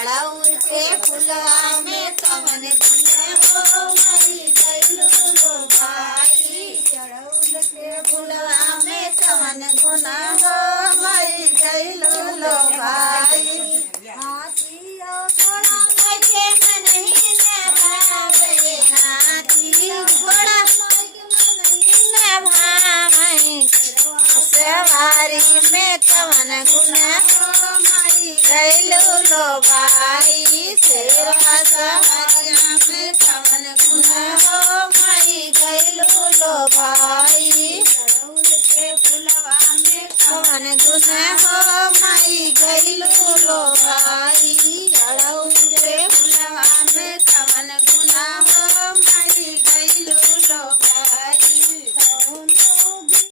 अड़उल के फुलवा में कवन गुण हो मई गइलू लो भाई। अड़उल के फुलवा में कवन गुण हो मई गइलू लो भाई। हाथी और घोड़ा के मनहि न भावे, हाथी घोड़ा न भावे, सवारी में कवन गुण हो मई गइलू लो भाई। सेवा सवारिया में कवन गुण हो मई गइलू लो भाई। अड़उल के फुलवा में कवन गुण हो मई गइलू लो